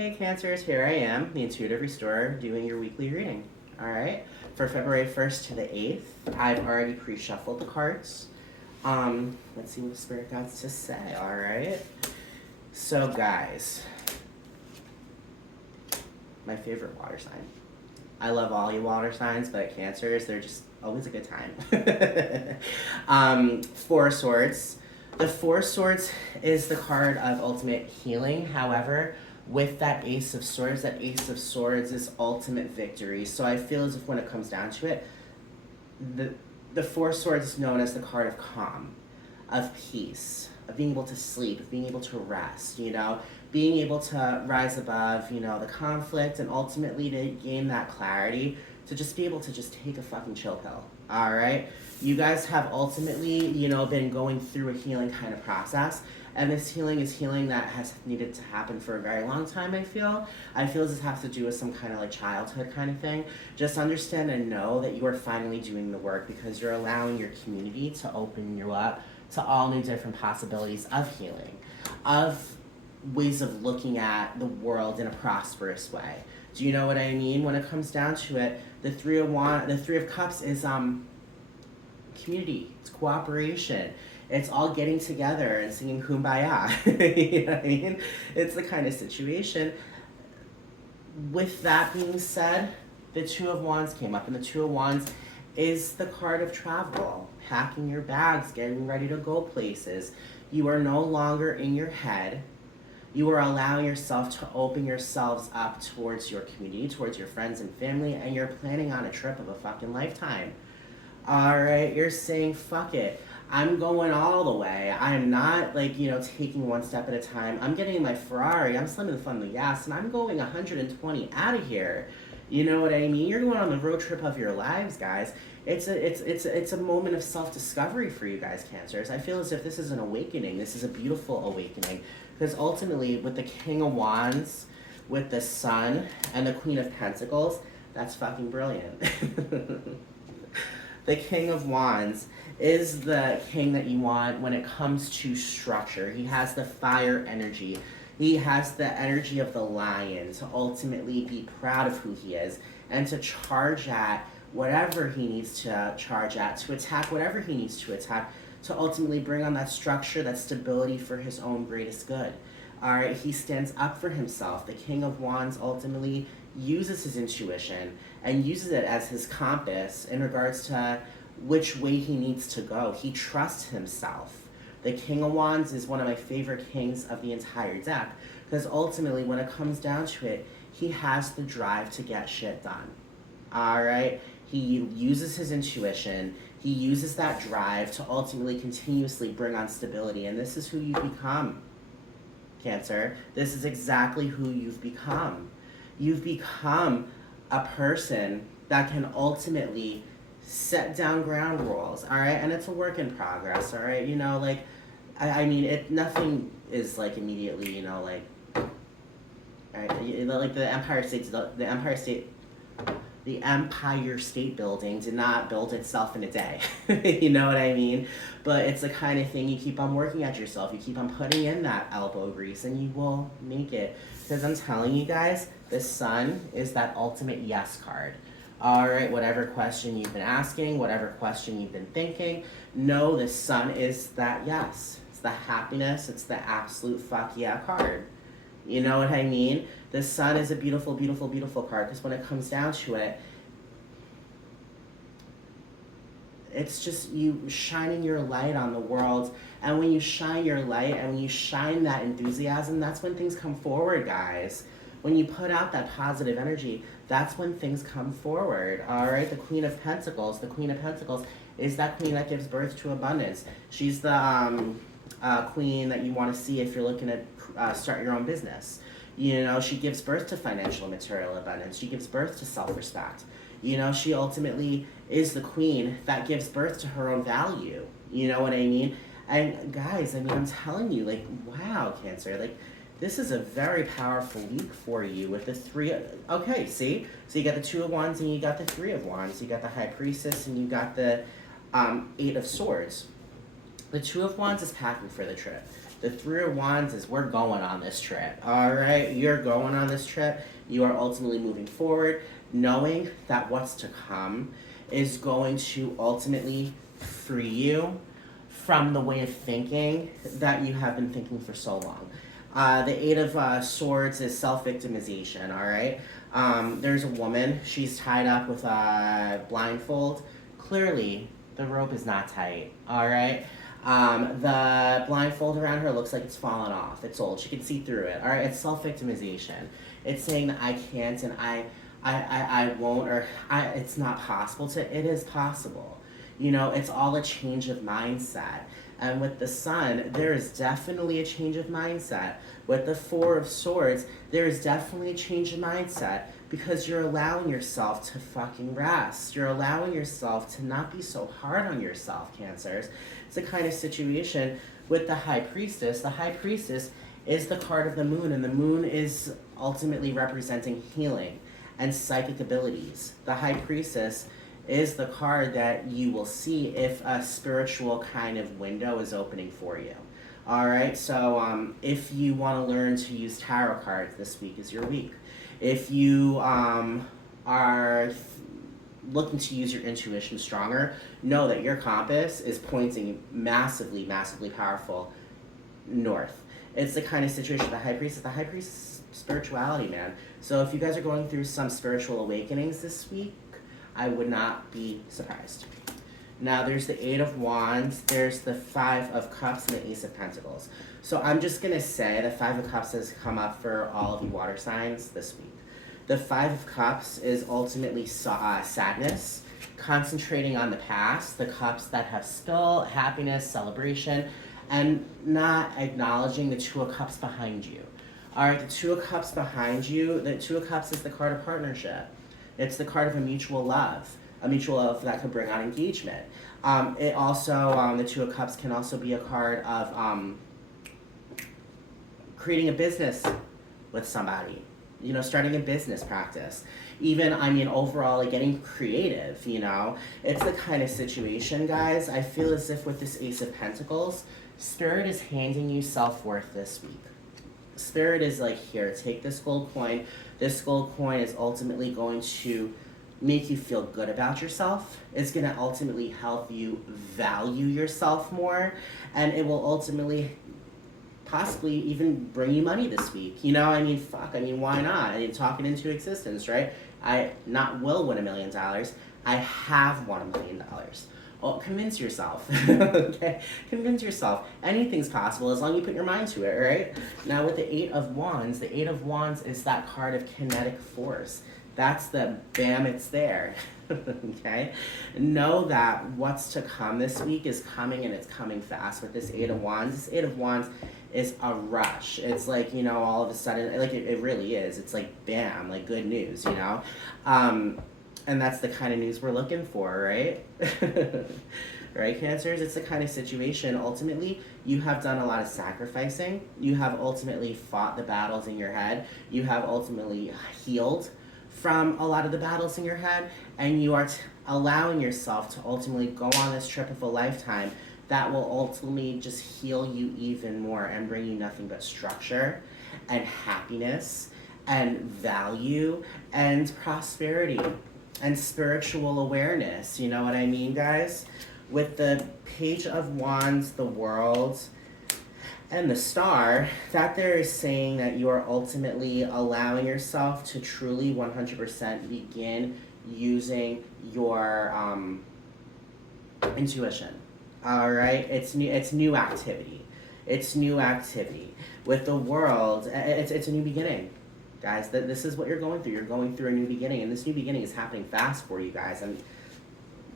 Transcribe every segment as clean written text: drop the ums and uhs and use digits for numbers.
Hey Cancers, here I am, the Intuitive Restorer, doing your weekly reading. Alright, for February 1st to the 8th, I've already pre-shuffled the cards. Let's see what the Spirit Guides to say, alright? So guys, my favorite water sign. I love all you water signs, but Cancers, they're just always a good time. Four of Swords. The Four of Swords is the card of ultimate healing. However, with that Ace of Swords is ultimate victory. So I feel as if when it comes down to it, the Four of Swords is known as the card of calm, of peace, of being able to sleep, of being able to rest, you know, being able to rise above, you know, the conflict, and ultimately to gain that clarity, to just be able to just take a fucking chill pill. All right, you guys have ultimately, you know, been going through a healing kind of process, and this healing is healing that has needed to happen for a very long time. I feel this has to do with some kind of like childhood kind of thing. Just understand and know that you are finally doing the work, because you're allowing your community to open you up to all new different possibilities of healing, of ways of looking at the world in a prosperous way. Do you know what I mean? When it comes down to it, the Three of Cups is community, it's cooperation. It's all getting together and singing Kumbaya. You know what I mean? It's the kind of situation. With that being said, the Two of Wands came up, and the Two of Wands is the card of travel, packing your bags, getting ready to go places. You are no longer in your head. You are allowing yourself to open yourselves up towards your community, towards your friends and family, and you're planning on a trip of a fucking lifetime. Alright, you're saying, fuck it. I'm going all the way. I'm not, like, you know, taking one step at a time. I'm getting in my Ferrari, I'm slamming the foot on the gas, and I'm going 120 out of here. You know what I mean? You're going on the road trip of your lives, guys. It's a moment of self-discovery for you guys, Cancers. I feel as if this is an awakening. This is a beautiful awakening. Because ultimately, with the King of Wands, with the Sun, and the Queen of Pentacles, that's fucking brilliant. The King of Wands is the king that you want when it comes to structure. He has the fire energy. He has the energy of the lion to ultimately be proud of who he is and to charge at whatever he needs to charge at, to attack whatever he needs to attack, to ultimately bring on that structure, that stability for his own greatest good. All right, he stands up for himself. The King of Wands ultimately uses his intuition and uses it as his compass in regards to which way he needs to go. He trusts himself. The King of Wands is one of my favorite kings of the entire deck, because ultimately when it comes down to it, he has the drive to get shit done. All right, he uses his intuition. He uses that drive to ultimately continuously bring on stability, and this is who you become, Cancer. This is exactly who you've become. You've become a person that can ultimately set down ground rules, all right? And it's a work in progress, all right? You know, like, I mean, nothing is, like, immediately, you know, like, all right? Like, the Empire State Building did not build itself in a day. You know what I mean? But it's the kind of thing you keep on working at yourself. You keep on putting in that elbow grease, and you will make it. Because I'm telling you guys, the Sun is that ultimate yes card. All right, whatever question you've been asking, whatever question you've been thinking, know the Sun is that yes. It's the happiness. It's the absolute fuck yeah card. You know what I mean? The Sun is a beautiful, beautiful, beautiful card, because when it comes down to it, it's just you shining your light on the world. And when you shine your light and when you shine that enthusiasm, that's when things come forward, guys. When you put out that positive energy, that's when things come forward. All right, the Queen of Pentacles. The Queen of Pentacles is that queen that gives birth to abundance. She's the queen that you want to see if you're looking to start your own business. You know, she gives birth to financial and material abundance. She gives birth to self-respect. You know, she ultimately is the queen that gives birth to her own value. You know what I mean? And guys, I mean, I'm telling you, like, wow, Cancer, like, this is a very powerful week for you with the three. Okay, see? So you got the Two of Wands and you got the Three of Wands. You got the High Priestess and you got the Eight of Swords. The Two of Wands is packing for the trip. The Three of Wands is we're going on this trip. All right, you're going on this trip. You are ultimately moving forward, knowing that what's to come is going to ultimately free you from the way of thinking that you have been thinking for so long. The Eight of Swords is self-victimization, all right? There's a woman. She's tied up with a blindfold. Clearly, the rope is not tight, all right? The blindfold around her looks like it's fallen off. It's old. She can see through it, all right? It's self-victimization. It's saying that I can't and I won't, or it's not possible to. It is possible. You know, it's all a change of mindset. And with the Sun, there is definitely a change of mindset. With the Four of Swords, there is definitely a change of mindset because you're allowing yourself to fucking rest. You're allowing yourself to not be so hard on yourself, Cancers. It's the kind of situation with the High Priestess. The High Priestess is the card of the Moon, and the Moon is ultimately representing healing and psychic abilities. The High Priestess is the card that you will see if a spiritual kind of window is opening for you. All right, so if you want to learn to use tarot cards, this week is your week. If you are looking to use your intuition stronger, know that your compass is pointing massively, massively powerful north. It's the kind of situation the High Priestess. The High Priestess is spirituality, man. So if you guys are going through some spiritual awakenings this week, I would not be surprised. Now, there's the Eight of Wands, there's the Five of Cups, and the Ace of Pentacles. So I'm just going to say the Five of Cups has come up for all of you water signs this week. The Five of Cups is ultimately sadness, concentrating on the past, the cups that have spill, happiness, celebration, and not acknowledging the Two of Cups behind you. All right, the Two of Cups behind you, the Two of Cups is the card of partnership. It's the card of a mutual love that could bring on engagement. It also, the Two of Cups can also be a card of creating a business with somebody, you know, starting a business practice. Even, I mean, overall, like getting creative, you know. It's the kind of situation, guys, I feel as if with this Ace of Pentacles, Spirit is handing you self-worth this week. Spirit is like, here, take this gold coin. This gold coin is ultimately going to make you feel good about yourself. It's going to ultimately help you value yourself more. And it will ultimately possibly even bring you money this week. You know, I mean, fuck, I mean, why not? I mean, talk it into existence, right? I not will win $1 million. I have won $1 million. Well, convince yourself, okay? Convince yourself. Anything's possible as long as you put your mind to it, right? Now with the Eight of Wands is that card of kinetic force. That's the bam, it's there, okay? Know that what's to come this week is coming and it's coming fast with this Eight of Wands. This Eight of Wands is a rush. It's like, you know, all of a sudden, like it really is. It's like bam, like good news, you know? And that's the kind of news we're looking for, right? Right, Cancers? It's the kind of situation, ultimately, you have done a lot of sacrificing. You have ultimately fought the battles in your head. You have ultimately healed from a lot of the battles in your head. And you are allowing yourself to ultimately go on this trip of a lifetime that will ultimately just heal you even more and bring you nothing but structure and happiness and value and prosperity and spiritual awareness. You know what I mean, guys? With the Page of Wands, the World, and the Star, that there is saying that you are ultimately allowing yourself to truly 100% begin using your intuition. All right? It's new activity. It's new activity. With the World, it's a new beginning. Guys, this is what you're going through. You're going through a new beginning, and this new beginning is happening fast for you guys. And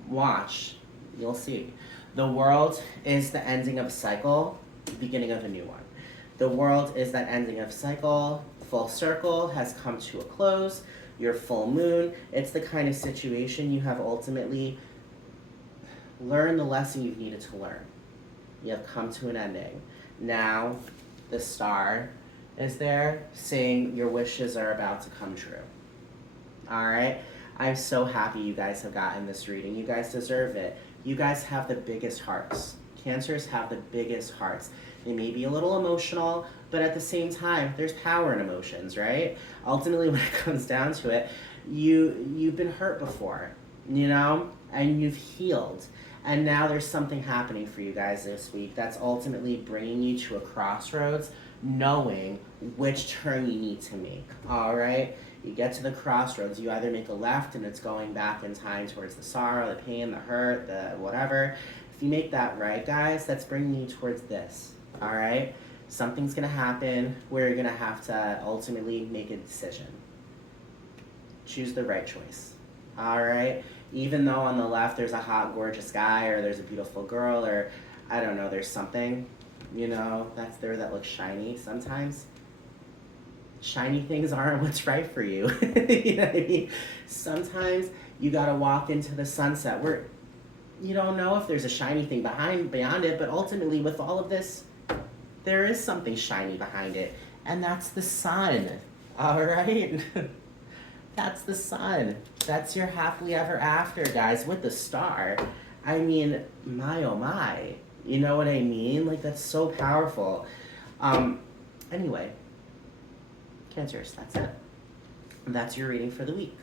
watch, you'll see. The World is the ending of a cycle, beginning of a new one. The World is that ending of cycle, full circle has come to a close. Your full moon, it's the kind of situation you have ultimately learned the lesson you've needed to learn. You have come to an ending. Now, the Star is there saying your wishes are about to come true. All right? I'm so happy you guys have gotten this reading. You guys deserve it. You guys have the biggest hearts. Cancers have the biggest hearts. It may be a little emotional, but at the same time, there's power in emotions, right? Ultimately, when it comes down to it, you've been hurt before, you know, and you've healed. And now there's something happening for you guys this week that's ultimately bringing you to a crossroads, knowing which turn you need to make. All right? You get to the crossroads, you either make a left and it's going back in time towards the sorrow, the pain, the hurt, the whatever. If you make that right, guys, that's bringing you towards this. All right? Something's going to happen where you're going to have to ultimately make a decision. Choose the right choice. All right? Even though on the left there's a hot, gorgeous guy, or there's a beautiful girl, or I don't know, there's something, you know, that's there that looks shiny sometimes. Shiny things aren't what's right for you. You know what I mean? Sometimes you gotta walk into the sunset where you don't know if there's a shiny thing beyond it, but ultimately with all of this, there is something shiny behind it, and that's the sun. All right? That's the sun. That's your happily ever after, guys, with the star. I mean, my oh my. You know what I mean? Like, that's so powerful. Anyway, Cancers, that's it. That's your reading for the week.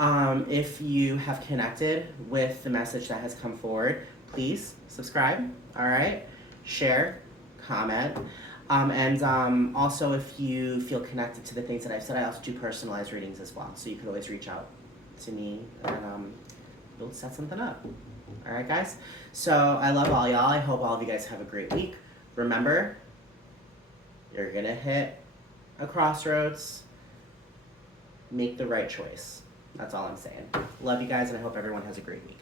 If you have connected with the message that has come forward, please subscribe, all right? Share, comment. And also, if you feel connected to the things that I've said, I also do personalized readings as well. So you could always reach out to me and we'll set something up. All right, guys? So I love all y'all. I hope all of you guys have a great week. Remember, you're going to hit a crossroads. Make the right choice. That's all I'm saying. Love you guys, and I hope everyone has a great week.